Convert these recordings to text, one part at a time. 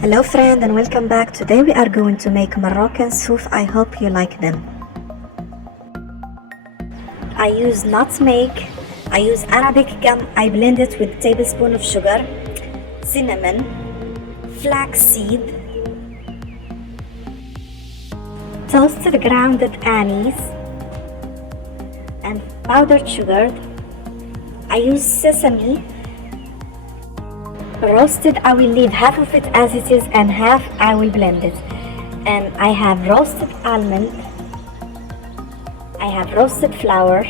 Hello friend and welcome back. Today we are going to make Moroccan Sfouf. I hope you like them. I use nutmeg, I use Arabic gum, I blend it with a tablespoon of sugar, cinnamon, flaxseed, toasted grounded anise, and powdered sugar. I use sesame. Roasted, I will leave half of it as it is and half I will blend it. And I have roasted almond, I have roasted flour.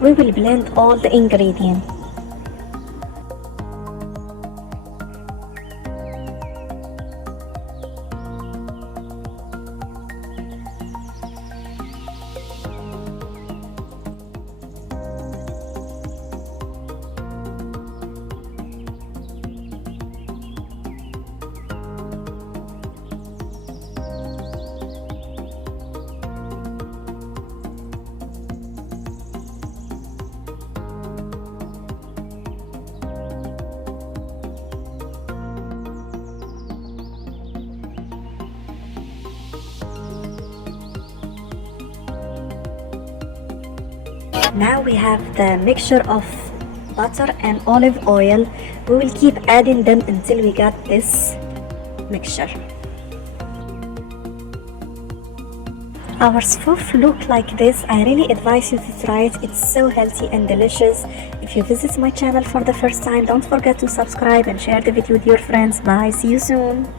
We will blend all the ingredients. Now we have the mixture of butter and olive oil. We will keep adding them until we get this mixture. Our Sfouf look like this. I really advise you to try it. It's so healthy and delicious. If you visit my channel for the first time, don't forget to subscribe and share the video with your friends. Bye, see you soon.